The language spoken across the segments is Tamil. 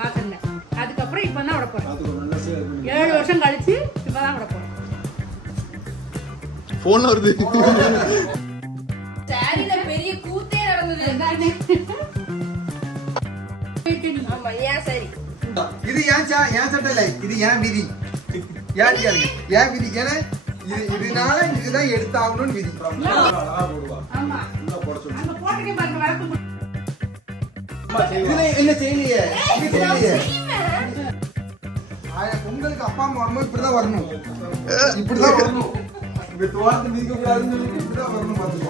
வாசல்ல. அதுக்கப்புறம் இப்பதான் விட போறேன். 7 வருஷம் கழிச்சு இப்பதான் விட போறேன். போன்ல வருது. சாரில பெரிய கூத்தே நடந்தது. ஆமா ஏன் சரி. இது ஏன் சட்டை இல்லை, இது ஏன் விதி. ஏன் கேளுங்க, ஏன் விதி ஏன்னா இதனால இதுதான் எடுத்தாகணும்னு விதி. ஆமா. அங்க போட்டுக்கே பாருங்க வழக்கு. இதுல என்ன செய்யலையே, இது செய்யலையே. பொங்கலுக்கு அப்பா அம்மா வரும்போது இப்படிதான் வரணும், இப்படிதான் வரணும். இப்ப தோரத்தை மிதிக்க கூடாதுன்னு சொல்லிட்டு இப்படிதான் வரணும். பாத்துக்கோ,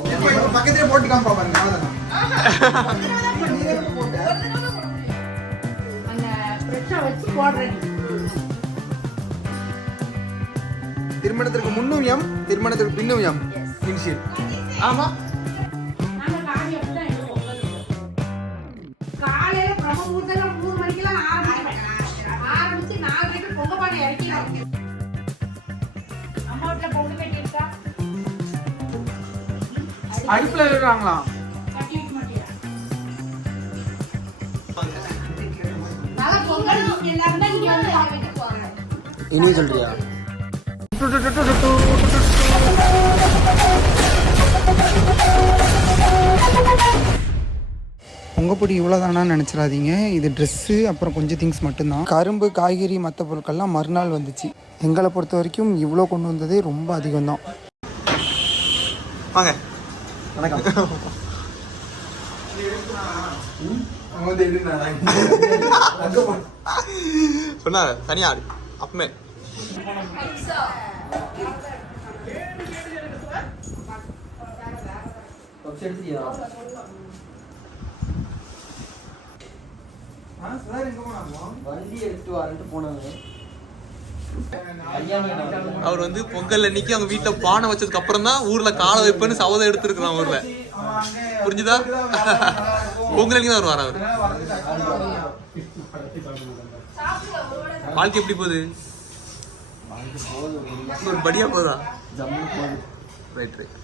பக்கத்திலே போட்டு காமிப்பா பாருங்க. அந்த ஃப்ரெஷ்ஷா வச்சு போடுறேன். திருமணத்திற்கு முன்னும் எம், திருமணத்திற்கு பின்னும் எம். இனிஷியல். ஆமா. நாங்க காடி அப்படிதான் எடுப்போம். காலையில பிரம்மபூர்த்தம் 3 மணிக்கெல்லாம் ஆரம்பிச்சு 4 மணிக்கு பொங்க பானை இறக்கிடும். அம்மா வீட்டுல பொங்க கட்டி இருக்கா? அடுப்புல விடுறாங்களா? கட்டி வைக்க மாட்டியா? நல்லா பொங்கல் நீங்க எல்லாரும் தான் இங்க வந்து வீட்டுக்கு போறாங்க. இனி சொல்றியா? பொங்கப்பொடி இவ்வளோதானான்னு நினச்சிடாதீங்க. இது ட்ரெஸ்ஸு அப்புறம் கொஞ்சம் திங்ஸ் மட்டும்தான். கரும்பு, காய்கறி, மற்ற பொருட்கள்லாம் மறுநாள் வந்துச்சு. எங்களை பொறுத்த வரைக்கும் இவ்வளோ கொண்டு வந்ததே ரொம்ப அதிகம்தான். வாங்க, வணக்கம். சொன்னா தனியா அப்பமே வண்டி எடுத்து வரட்டு போனாங்க. அவர் வந்து பொங்கல் அன்னைக்கு அவங்க வீட்டுல பானை வச்சதுக்கு அப்புறம் தான் ஊர்ல காலை வைப்பேன்னு சவதம் எடுத்துருக்கான் ஊர்ல. புரிஞ்சுதா? பொங்கல் அன்னைக்கு தான் வருவார் அவரு. வாழ்க்கை எப்படி போகுது? ஒரு படியா போதா? Right right.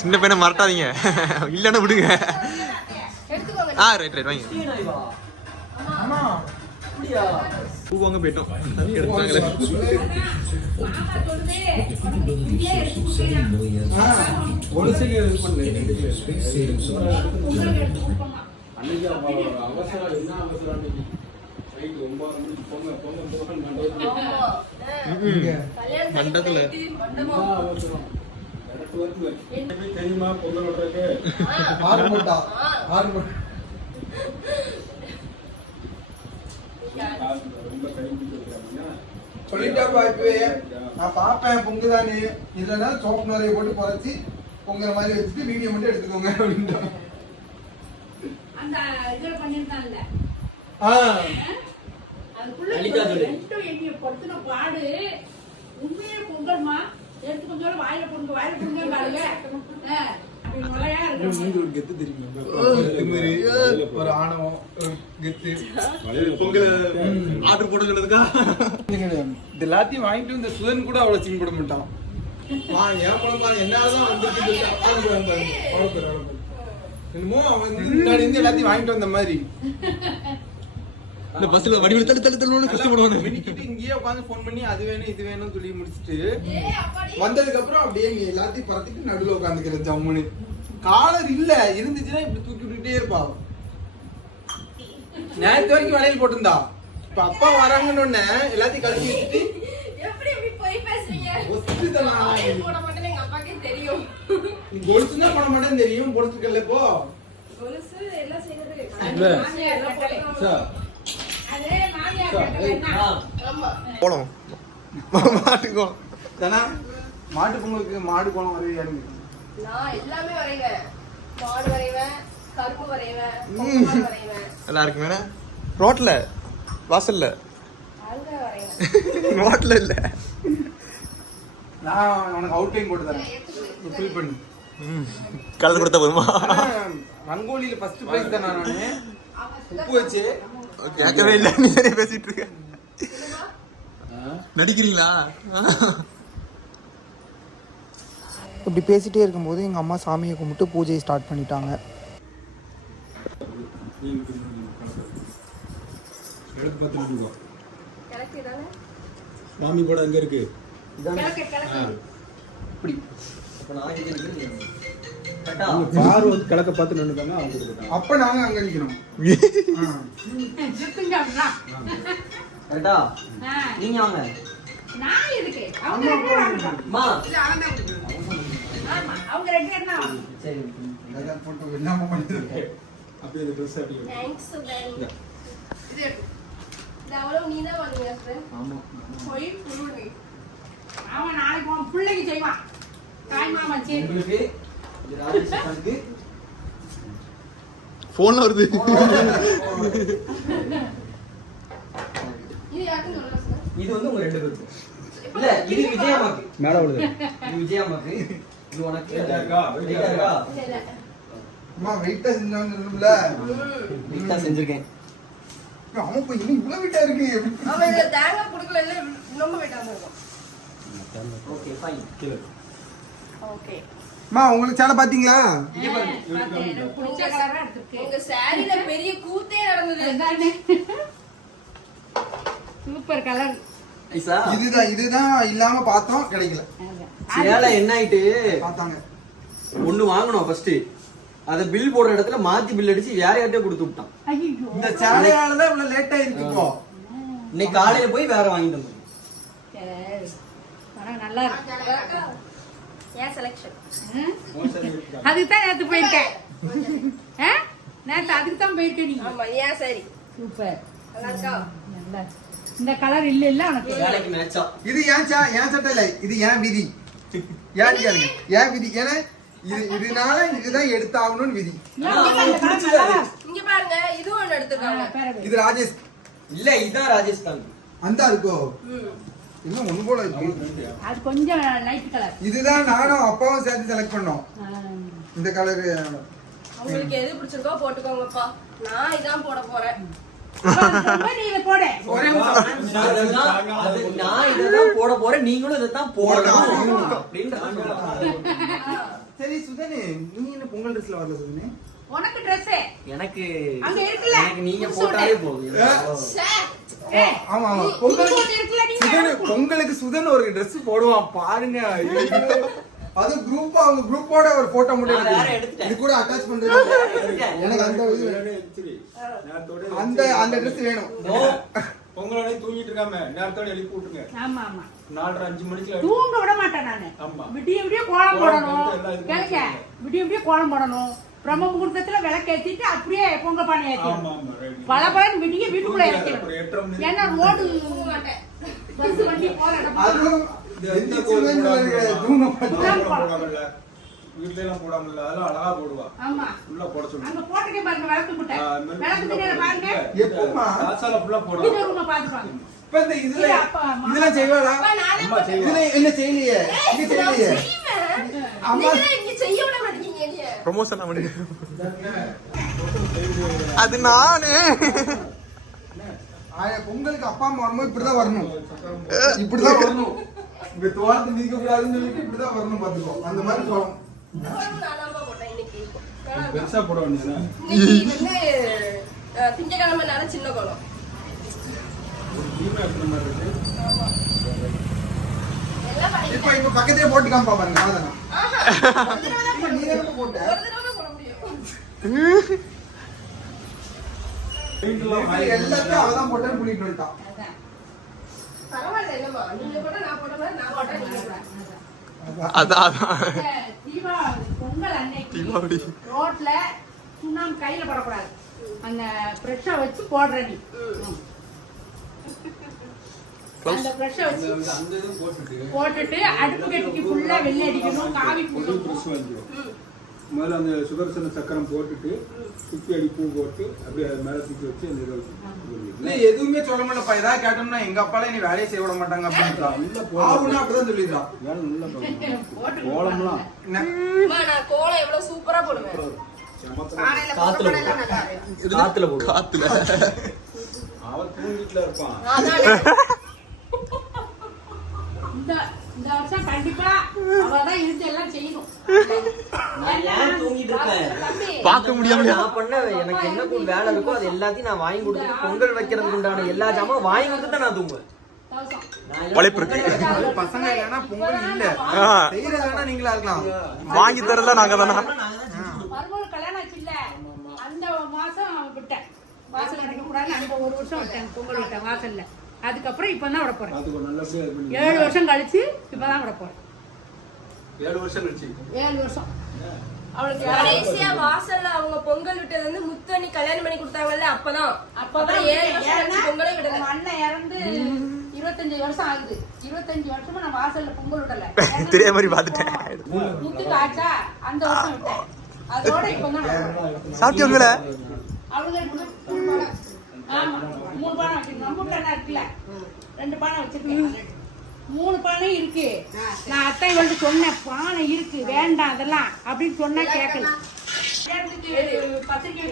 சின்ன பையனை மறட்டாதீங்க, இல்லன்னா விடுங்க. ரைட் ரைட் வாங்க. பூவாங்க போயிட்டோம், தண்ணி எடுத்தாங்களே. மண்டத்துல தெரியுமா பொங்கல் விடுறதுக்கு ஆறு போட்டா சொல்லிட்டாப்பா. இப்பவே நான் பாப்பேன் பொங்குதானே, இல்லைன்னா சோப்பு நிறைய போட்டு குறைச்சி பொங்குற மாதிரி வச்சுட்டு வீடியோ மட்டும் எடுத்துக்கோங்க அப்படின்ட்டு. அந்த இதுல பண்ணிருக்காங்கல்ல, படுத்தின பாடு உண்மையே பொங்கல்மா. எடுத்து கொஞ்சம் வாயில பொங்க பாருங்க. கெத்து தெரியுமா? ஒரு ஆணவம் கெத்து பொங்கல் ஆர்டர் போட சொல்லுதுக்கா. இது எல்லாத்தையும் வாங்கிட்டு இந்த சுதன் கூட அவ்வளவு சீன் போட மாட்டான். ஏன் பழமா என்னாலதான் வந்து என்னமோ அவன் முன்னாடி இருந்து எல்லாத்தையும் வாங்கிட்டு வந்த மாதிரி. இந்த பஸ்ல வடிவில் தள்ளு கஷ்டப்படுவாங்க. இங்கேயே உட்காந்து போன் பண்ணி அது வேணும் இது வேணும்னு சொல்லி முடிச்சுட்டு வந்ததுக்கு அப்புறம் அப்படியே இங்க எல்லாத்தையும் பறத்துட்டு நடுவில் உட்காந்துக்கிற ஜம்முன்னு. காலர் இல்ல இருந்துச்சுன்னா இப்படி தூக்கி விட்டுட்டே இருப்பா. நேரத்து வரைக்கும் வளையல் போட்டிருந்தா, இப்ப அப்பா வராங்கன்னு ஒண்ணு எல்லாத்தையும் கழிச்சு வச்சுட்டு கொலுசுன்னா போட மாட்டேன்னு தெரியும். போட்டுருக்கல இப்போ போலாம் மாட்டுக்கோ. மாட்டு பொங்கலுக்கு மாடு கோலம் வரையாருங்க. நான் எல்லாமே வரைவேன். மாடு வரைவேன், கருப்பு வரைவேன், வரைவேன். நல்லா இருக்கு வேணா. ரோட்ல வாசல்ல ரோட்ல இல்ல. நான் உனக்கு அவுட்லைன் போட்டு தரேன், ஃபில் பண்ணு. கலந்து கொடுத்தா போதுமா? ரங்கோலியில ஃபர்ஸ்ட் பிரைஸ் தான். நானு உப்பு வச்சு கேட்கவே இல்லை, நீ சரியா பேசிட்டு இருக்க. நடிக்கிறீங்களா? இப்படி பேசிகிட்டே இருக்கும்போது எங்கள் அம்மா சாமியை கும்பிட்டு பூஜையை ஸ்டார்ட் பண்ணிட்டாங்க. கிழக்கு தானே? சாமி கூட அங்க இருக்கு. கிழக்கு கிழக்கு. பாரு வந்து கிழக்க பார்த்து நின்னுட்டாங்க, அவங்க கொடுத்தாங்க. அப்ப நாங்க அங்க நிக்கணும். சுத்துங்க அப்படின்னா. கரெக்டா? ஆ, நீங்க வாங்க. நான் எதுக்கு? அவங்க ரெண்டு பேரும் வாங்கட்டும். அம்மா. ஆமா, அவங்க ரெண்டு பேரும் தான் வாங்கணும். சரி. அதான் போட்டு என்னமா பண்ணிட்டு அப்படியே இந்த ட்ரெஸ் அப்படியே. தேங்க்ஸ் சுதன். இது எடுத்து. இது அவ்வளவு நீ தான் வாங்குவியா சுதன்? ஆமா. போய் புருவி. அவன் நாளைக்கு உன் பிள்ளைக்கு செய்வான். தாய் மாமா சரி. உங்களுக்கு இது ராஜேஷ்க்கு போன்ல வருது. இது யாருன்னு சொல்லுங்க சுதன். இது வந்து உங்க ரெண்டு பேருக்கு. இல்ல, இது விஜயம்மாக்கு. மேல விடுது. இது விஜயம்மாக்கு. இது உனக்கு. வெயிட்டா இருக்கா? வெயிட்டா இருக்கா? இல்ல, இல்ல. அம்மா வெயிட்டா செஞ்சாங்கல்ல. வெயிட்டா செஞ்சிருக்கேன். அவன் இப்ப இன்னும் இவ்வளவு வெயிட்டா இருக்கு. அவன் இதுல தேங்காய் குடுக்கல இல்ல ரொம்ப வெயிட்டாம இருக்கும். Okay, fine. கீழே. ஓகே. அம்மா உங்களுக்கு சேலை பாத்தீங்களா? பார்த்தேன், எனக்கு பிடிச்ச கலரா எடுத்துருக்கு. உங்க சாரில பெரிய கூத்தே நடந்தது. இதானே? Super colour. ஐசா. இதுதான் இல்லாம பார்த்தோம், கிடைக்கல. சேலை என்ன ஆயிட்டு? பார்த்தாங்க. ஒண்ணு வாங்கணும் ஃபர்ஸ்ட். அத பில் போடுற இடத்துல மாத்தி பில் அடிச்சு வேற யார்ட்டே கொடுத்து விட்டான். ஐயோ, இந்த சேலையால தான் இவ்வளவு லேட் ஆயிருக்கு இப்போ. இன்னைக்கு காலையில போய் வேற வாங்கிட்டு வந்தோம். சரி. ஆனா நல்லா இருக்கு. ஏன் செலக்ஷன்? அதுக்கு தான் நேத்து போயிருக்கேன். ஆ? நேத்து அதுக்கு தான் போயிருக்க நீ. ஆமா, ஏன் சரி. சூப்பர். நல்லா இருக்கா? நல்லா இருக்கு. இந்த கலர் இல்ல இல்ல உனக்கு. வேலைக்கு மேட்சா. இது ஏன் சட்டை இல்ல, இது ஏன் விதி. ஏன் கேளுங்க, ஏன் விதி? ஏன்னா இதனால இதுதான் எடுத்தாகணும்னு விதி. இங்க பாருங்க, இதுவும் ஒண்ணு எடுத்துருக்காங்க. இது ராஜேஷ் இல்ல, இதான் ராஜஸ்தான். அந்த இருக்கோ இன்னும் ஒண்ணு போல இருக்கு. அது கொஞ்சம் லைட் கலர். இதுதான் நானும் அப்பாவும் சேர்த்து செலக்ட் பண்ணோம். இந்த கலரு உங்களுக்கு எது பிடிச்சிருக்கோ போட்டுக்கோங்கப்பா. நான் இதான் போட போறேன். நீ இதை போடு. ஒரே நிமிஷம். அது நான் இதெல்லாம் போட போறேன், நீங்களும் இதைத்தான் போடணும் அப்படின்னு சரி சுதனே, நீ என்ன பொங்கல் ட்ரெஸ்ல வரல சுதனே? உனக்கு Dress எனக்கு அங்க இருக்குல்ல? எனக்கு நீங்க போட்டாலே போதும். ஆமா ஆமா புது பொங்கலுக்கு போட்டு இருக்குல்ல நீ? சுதன் பொங்கலுக்கு சுதன் ஒரு Dress போடுவான் பாருங்க. அது குரூப்பா அவங்க குரூப்போட ஒரு போட்டோ மட்டும் நான் வேற எடுத்து எடுத்துட்டேன். இது கூட அட்டாச் பண்றது. எனக்கு அந்த இது சரி. நேரத்தோட அந்த Dress வேணும். பொங்கலோட தூங்கிட்டு இருக்காம நேரத்தோட எழுப்பி விட்டுருங்க. ஆமா ஆமா. 4:30 மணிக்கு தூங்க விட மாட்டேன் நானு. ஆமா. விடிய விடிய கோலம் போடணும். எல்லாம் இது கேளுங்க, விடிய விடிய கோலம் போடணும். பிரம்ம முகூர்த்தத்துல விளக்கு ஏத்திட்டு அப்படியே பொங்க பானை ஆமா ஏத்திடணும். ஆமா ரைட். பலபலன்னு விடிய வீட்டுக்குள்ள ஒரு இறக்கணும். 8:30 மணி. ஏன்னா ரோடு தூங்க மாட்டேன். பஸ் வண்டி போற இடம். அதுவும் இந்த தூங்க மாட்டேன். போடாமல்ல. வீட்ல எல்லாம் போடாமல்ல. அதெல்லாம் அழகா போடுவா. ஆமா. உள்ள போட சொல்லு. அங்க போட்டுக்கே பாருங்க விளக்கு முட்டை. விளக்கு திண்ணையில பாருங்க. எப்பமா? காசால ஃபுல்லா இது போடுவா. ரூம பாத்துப்பாங்க. இப்ப இந்த இதுல இது அப்பா, அம்மா. இதெல்லாம் செய்வாளா? அப்பா, நானே அம்மா செய்வா. இதுல என்ன செய்யலையே? இது நான் செய்யலையே? செய்வேன். அம்மா நீங்களே இங்க செய்ய விட மாட்டீங்க என்னைய. ப்ரொமோஷன் பண்ணி. அது நானு. பொங்கலுக்கு அப்பா அம்மா வரும்போது இப்படிதான் வரணும். இப்படிதான் வரணும். இப்ப தோட்டத்தை மிதிக்க கூடாதுன்னு சொல்லிட்டு இப்படிதான் வரணும் பாத்துக்கோ. அந்த மாதிரி போறோம். கோலம் நானாப்பா போட்டேன் இன்னைக்கு. நல்லா இருக்கா? பெருசா போட வேண்டியதுனா. இன்னைக்கு வந்து திங்கக்கிழமைனால சின்ன கோலம். டீம் ஆக்குற மாதிரி இருக்கு. எல்லாம் இப்ப பண்ணிட்டேன். இப்ப பக்கத்தையே போட்டு காமிப்பா பாருங்க. அவ்வளவுதான். ஆஹா. ஒரு தடவை தான் இப்ப நீ என்ன போட்ட? ஒரு தடவை தான் போட முடியும். பெயிண்ட்லாம் இப்ப எல்லாத்தையும் அவதான் போட்டேன்னு புள்ளிட்டு வந்துட்டான். அதான். பரவாயில்ல என்னம்மா, நீங்க போட்டா நான் போட்ட மாதிரி நான் போட்டா நீங்க போட. அதான் இந்த பொங்கல் அன்னைக்கு தீபாவளி. ரோட்ல சுண்ணாம்பு கையில படக்கூடாது. அந்த பிரஷ்ஷை வச்சு போடுற நீ. அந்த பிரஷ்ஷை வச்சு அந்த இது போட்டுட்டு போட்டுட்டு அடுப்பு கட்டிக்கு ஃபுல்லா வெள்ளை அடிக்கணும், காவி ஒரு பூசணும். ட்ரெஸ் வாங்கிடும். முதல்ல அந்த சுதர்சன சக்கரம் போட்டுட்டு சுத்தி அடி பூ போட்டு அப்படியே அது மேல தூக்கி வச்சு அந்த இதை இல்ல எதுவுமே சொல்ல மாட்டேன்ப்பா. ஏதாவது கேட்டோம்னா எங்க அப்பால நீ வேலையை செய்ய விட மாட்டாங்க அப்படின்னு ஆகுனா அப்படிதான் சொல்லிடுறான். வேலை நல்லா போட்டு கோலம்லாம் என்ன? அம்மா, நான் கோலம் எவ்வளவு சூப்பரா போடுவேன். செமத்தா பானையில காத்துல போட்டா எல்லாம் நல்லா இருக்கும். காத்துல போடு. காத்துல அவன் தூங்கிட்டுல இருப்பான். இந்த வருஷம் கண்டிப்பா அவதான் இருந்து எல்லாம் செய்யணும். நான் ஏன் தூங்கிட்டு இருப்பேன்? பார்க்க முடியாமலையா? நான் பண்ண எனக்கு என்ன கூட வேலை இருக்கோ அது எல்லாத்தையும் நான் வாங்கி கொடுத்துட்டு பொங்கல் வைக்கிறதுக்கு உண்டான எல்லா ஜாமான் வாங்கி கொடுத்துட்டு தான் நான் தூங்குவேன். உழைப்பு இருக்கு. பசங்க இல்லைன்னா பொங்கல் இல்ல செய்யறதுனா நீங்களா இருக்கலாம். வாங்கி தரல நாங்க தானே. மறுபடியும் கல்யாணம் ஆச்சு இல்ல, அந்த மாசம் விட்டேன். வாசல் அடைக்க கூடாது அந்த ஒரு வருஷம் விட்டேன், பொங்கல் விட்டேன் வாசல்ல. அதுக்கப்புறம் இப்பதான் விட போறேன். அதுக்கு நல்லபடியா இது பண்ணி 7 வருஷம் கழிச்சு இப்பதான் விட போறேன். 7 வருஷம் கழிச்சு 7 வருஷம். அவளுக்கு கடைசியா வாசல்ல அவங்க பொங்கல் விட்டது வந்து முத்தண்ணி கல்யாணம் பண்ணி கொடுத்தாங்கல்ல, அப்பதான் 7 வருஷம் பொங்கலே விடல. நம்ம அண்ணன் இறந்து 25 வருஷம் ஆகுது. 25 வருஷமா நான் வாசல்ல பொங்கல் விடல. தெரிய மாதிரி பாத்துட்டேன். முத்துக்கு ஆச்சா அந்த வருஷம் விட்டேன். அதோட இப்பதான் சாப்பிட்டு உங்களை அவங்க 3 பானை. ஆமா 3 பானை வச்சிருக்கேன். நம்ம வீட்டுல இருக்குல்ல 2 பானை வச்சிருக்கேன். 3 பானை இருக்கு. நான் அத்தை வந்து சொன்னேன் பானை இருக்கு வேண்டாம் அதெல்லாம் அப்படின்னு சொன்னா கேட்கல. பத்திரிக்கை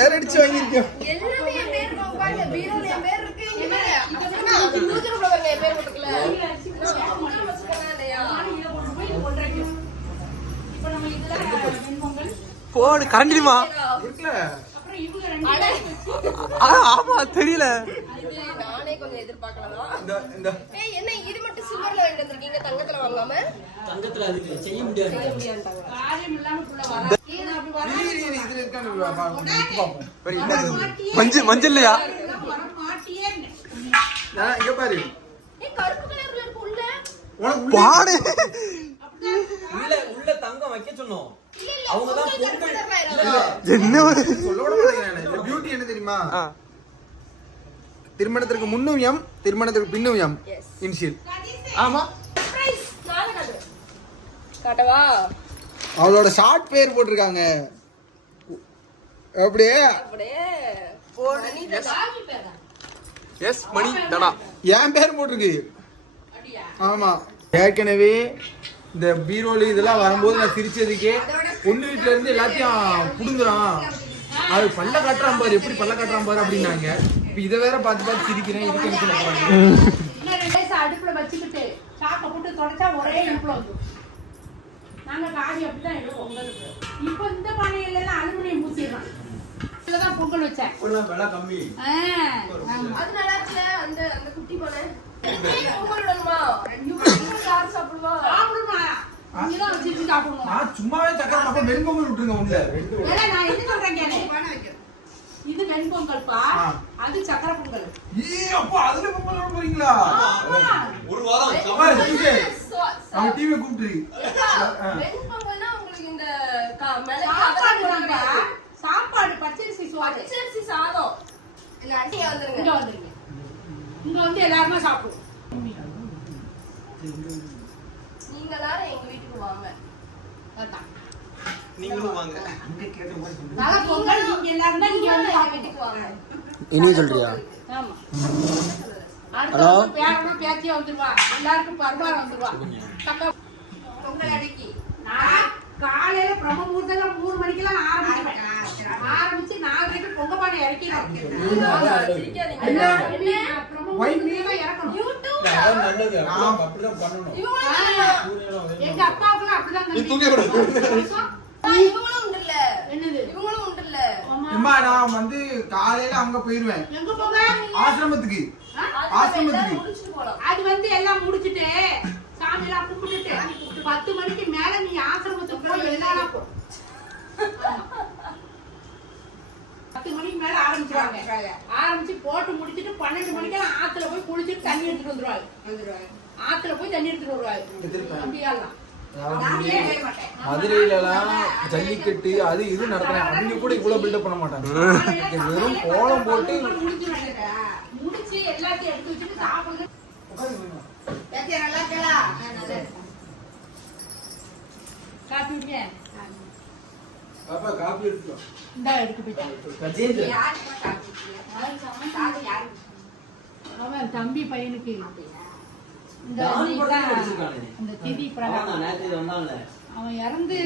ஏர் அடிச்சு வாங்கிருக்கோம். எல்லாமே என் பேர் பாருங்க, பீரோல என் பேர் இருக்கு. யூடியூப்ல பாருங்க என் பேர் போட்டுக்கல. இப்ப நம்ம இதுல வெண்பொங்கல் போடு கரண்டிமா. இருக்குல அப்புறம் இவங்க 2 ஆமா தெரியல. நானே கொஞ்சம் எதிர்பார்க்கலாம். இந்த ஏய் என்ன இது மட்டும் சில்வர்ல வாங்கிட்டு வந்திருக்கீங்க, தங்கத்துல வாங்காம? தங்கத்துல அதுக்கு செய்ய முடியாது. காரியம் இல்லாம புள்ள வர அப்படி வர இதுல இருக்கான்னு பாப்போம். மஞ்சள் இல்லையா? வர மாட்டியே. நான் இங்க பாரு ஏய் கருப்பு கலர்ல இருக்கு உள்ள. உனக்கு பாடு. உள்ள தங்கம் வைக்க சொன்னோம். அவங்க தான் பொங்கல் என்ன சொல்ல விட மாட்டேங்கிறானே. இந்த பியூட்டி என்ன தெரியுமா? திருமணத்திற்கு முன்னும் எம், திருமணத்திற்கு பின்னும் எம். இனிஷியல். ஆமா சர்ப்ரைஸ். நாளை காட்டு. காட்டவா? அவளோட ஷார்ட் பேர் போட்டிருக்காங்க. அப்படியே அப்படியே எஸ் மணி தடா. என் பேர் போட்டிருக்கு. ஆமா ஏற்கனவே இந்த பீரோலி இதெல்லாம் வரும்போது நான் சிரிச்சதுக்கே பொண்ணு வீட்டுல இருந்து எல்லாத்தையும் புடுங்குறான், அது பல்ல காட்டுறான் பாரு, எப்படி பல்ல காட்டுறான் பாரு அப்படின்னாங்க. இப்ப இதை வேற பார்த்து சிரிக்கிறேன். இதுக்கு எனக்கு போறாங்க. இன்னும் 2 டேஸ் அடுப்புல வச்சுக்கிட்டு சாக்க போட்டு தொடச்சா ஒரே இடுப்புல வந்துடும். நாங்க காடி அப்படிதான் எடுப்போம் பொங்கலுக்கு. இப்போ இந்த பானையில எல்லாம் அலுமினியம் பூசிடுறோம். இதுலதான் பொங்கல் வச்சேன். விலை கம்மி. அது நல்லா இருக்குல்ல அந்த அந்த குட்டி பானை. பொங்கல் விடணுமா? யார் சாப்பிடுவா? சாப்பிடுமா? இங்கதான் வச்சுட்டு சாப்பிடுவோம். நான் சும்மாவே சக்கரை பாப்பா வெண்பொங்கல் விட்டுருங்க உள்ள. ஏன்னா நான் என்ன சொல்றேன் கேளு. இது வெண்பொங்கல்ப்பா, அது சக்கரை பொங்கல். அப்போ அதுல பொங்கல் விட போறீங்களா? ஒரு வாரம் அவங்க டிவி கூப்பிட்டு வெண்பொங்கல்னா உங்களுக்கு இந்த சாப்பாடு சாப்பாடு பச்சரிசி சோறு. பச்சரிசி சாதம். இல்ல அடியே வந்துருங்க. இங்க வந்துருங்க. இங்க வந்து எல்லாருமே சாப்பிடுவோம். நீங்க எல்லாரும் எங்க வீட்டுக்கு வாங்க. அதான். நீங்களும் வாங்க. நல்ல பொங்கல் நீங்க எல்லாரும் தான் இங்க வந்து எங்க வீட்டுக்கு வாங்க. இனியும் சொல்றியா? ஆமா. அடுத்து பேரனும் பேத்தியா வந்துருவா. எல்லாருக்கும் பர்வாரம் வந்துருவா. பொங்கல் அன்னைக்கு நான் காலையில பிரம்ம முகூர்த்தம் 3 மணிக்கெல்லாம் ஆரம்பிச்சு 4:30 பொங்க பானை இறக்கிடும். நல்லது அப்படிதான் பண்ணணும். எங்க அப்பாவுக்கு அப்படிதான். இவங்களும் உண்டுல்ல. என்னது இவங்களும் உண்டுல்ல. அம்மா நான் வந்து காலையில அங்க போயிருவேன் எங்க போங்க ஆசிரமத்துக்கு. ஆசிரமத்துக்கு முடிச்சுட்டு போலாம். அது வந்து எல்லாம் முடிச்சிட்டு சாமி எல்லாம் கும்பிட்டுட்டு 10 மணிக்கு மேல நீ ஆசிரமத்துக்கு போய் எல்லாரா போ. 10 மணிக்கு மேல ஆரம்பிச்சுவாங்க. ஆரம்பிச்சு போட்டு முடிச்சிட்டு 12 மணிக்கெல்லாம் ஆத்துல போய் குளிச்சுட்டு தண்ணி எடுத்துட்டு வந்துருவாங்க. ஆத்துல போய் தண்ணி எடுத்துட்டு வருவாங்க. அப்படியெல்லாம் மதுரையில எல்லாம் ஜல்லிக்கட்டு அது இது நடத்துறேன். அவங்க கூட இவ்வளவு பில்டப் பண்ண மாட்டாங்க. வெறும் கோலம் போட்டு முடிச்சு எல்லாத்தையும் எடுத்து வச்சுட்டு சாப்பிடுறது. காப்பி விடுங்க. பாப்பா காப்பி எடுத்துக்கலாம். இந்தா எடுத்து போயிட்டேன். அவன் தம்பி பையனுக்கு இந்த இந்த திதி பிரகாரம் அவன் இறந்து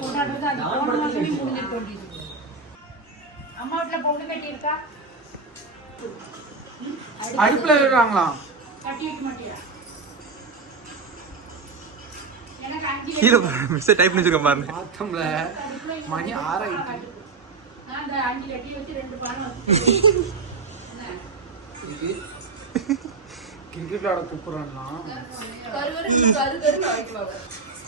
கொண்டாடுறது அது போன மாசமே முடிஞ்சிட்டு. அம்மா வீட்டுல பொண்ணு கட்டி இருக்கா? அடுப்புல விடுறாங்களாம். கட்டி வைக்க மாட்டியா? எனக்கு 5 கீழே மிஸ் டைப் பண்ணி வச்சிருக்கேன் பாருங்க. பார்த்தோம்ல மணி 6 ஆயிட்டு. நான் அந்த 5 கட்டி வச்சு 2 பானை வச்சு கிரிக்கெட் விளையாட கூப்பிடுறான்னா கருகருன்னு ஆயிட்டுவாங்க.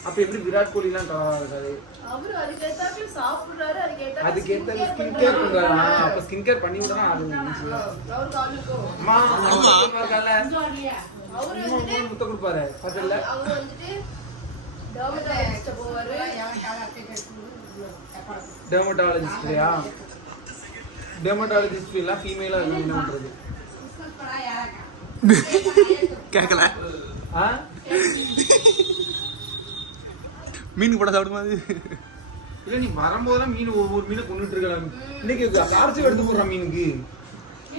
அப்ப எப்படி விராட் கோலி எல்லாம் கலரா இருக்காது? அவரு அதுக்கேத்தாப்புல சாப்பிடுறாரு, அதுக்கேத்த ஸ்கின் கேர் பண்றாரா? அப்ப ஸ்கின் கேர் பண்ணி விட்டா அது இருந்துச்சு. அவருக்கு ஆளுக்கும் அம்மா இருக்கால இல்லையா? அவரு முத்த கொடுப்பாரு பார்த்தல. அவங்க வந்துட்டு டெர்மட்டாலஜிஸ்ட் போவாரு. டெர்மட்டாலஜிஸ்ட்லயா? டெர்மட்டாலஜிஸ்ட் எல்லாம் ஃபீமேலா என்ன பண்றது? கேட்கல. ஆ? மீன் போட சாப்பிடுமா அது? இல்ல நீ வரும்போதெல்லாம் மீன் ஒவ்வொரு மீனை கொண்டுட்டு இருக்கலாம். இன்னைக்கு காரச்சவை எடுத்து போடுறான் மீனுக்கு.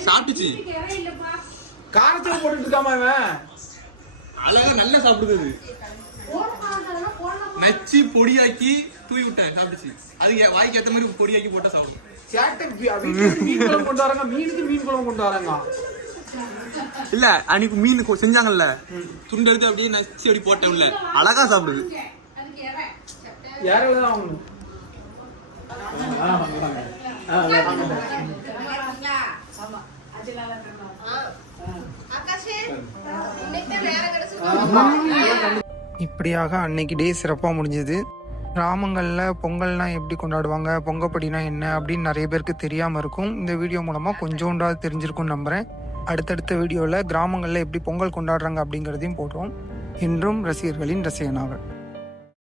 சாப்பிட்டுச்சு. இறை இல்லப்பா. காரச்சவை போட்டுட்டு இருக்காம இவன். அழகா நல்லா சாப்பிடுது அது. போடணும் போடணும். நச்சு பொடியாக்கி தூவி விட்டேன், சாப்பிட்டுச்சு. அது வாய்க்கு ஏத்த மாதிரி பொடியாக்கி போட்டா சாப்பிடும். சேட்டை மீன் குழம்பு கொண்டு வராங்க, மீனுக்கு மீன் குழம்பு கொண்டு வராங்க. இல்ல அன்னைக்கு மீன் செஞ்சாங்கல்ல, துண்டு எடுத்து அப்படியே நச்சு அப்படி போட்டேன்ல, அழகா சாப்பிடுது. அதுக்கு இறை. யாரெல்லாம் வாங்கணும்? ஆகாஷே இன்னைக்கு வேற கிடைச்சு இப்படியாக அன்னைக்கு டே சிறப்பாக முடிஞ்சது. கிராமங்களில் பொங்கல்னால் எப்படி கொண்டாடுவாங்க, பொங்கப்படினா என்ன அப்படின்னு நிறைய பேருக்கு தெரியாமல் இருக்கும். இந்த வீடியோ மூலமாக கொஞ்சோண்டாவது தெரிஞ்சிருக்கும்னு நம்புகிறேன். அடுத்தடுத்த வீடியோவில் கிராமங்களில் எப்படி பொங்கல் கொண்டாடுறாங்க அப்படிங்கிறதையும் போடுறோம். இன்றும் ரசிகர்களின் ரசிகனாக.